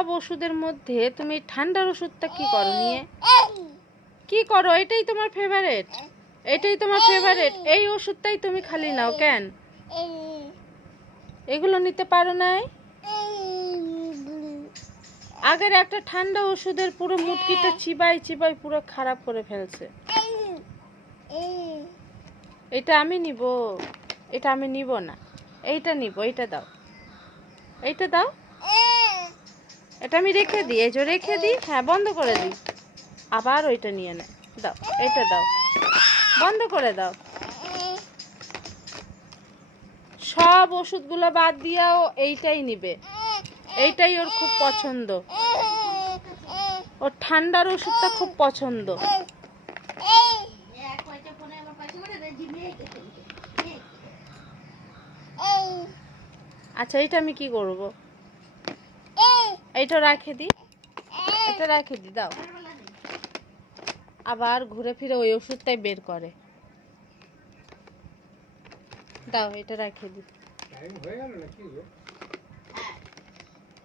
সব ওষুধের মধ্যে তুমি ঠান্ডার ওষুধটা কি করো নিয়ে? কি করো? এটাই তোমার ফেভারিট? এটাই তোমার ফেভারিট? এই ওষুধটাই তুমি খালি নাও কেন? এগুলো নিতে পারো নাই? আগের একটা ঠান্ডা ওষুধের পুরো মুটকিটা চিবাই চিবাই পুরো খারাপ করে ফেলছে। এটা আমি নিব? এটা আমি নিব না, এইটা নিব। এইটা দাও, এইটা দাও। এটা আমি রেখে দিই, এই যে রেখে দিই। হ্যাঁ, বন্ধ করে দিই। আবার ওইটা নিয়ে নেয়। দাও, এটা দাও, বন্ধ করে দাও। সব ওষুধগুলো বাদ দিয়াও এইটাই নিবে। এইটাই ওর খুব পছন্দ। ওর ঠান্ডার ওষুধটা খুব পছন্দ। আচ্ছা, এটা আমি কি করব? এইটা রাখে দিই, এটা রাখে দিই। দাও। আবার ঘুরে ফিরে ওই ওষুধটাই বের করে। দাও, এটা রাখে দিই।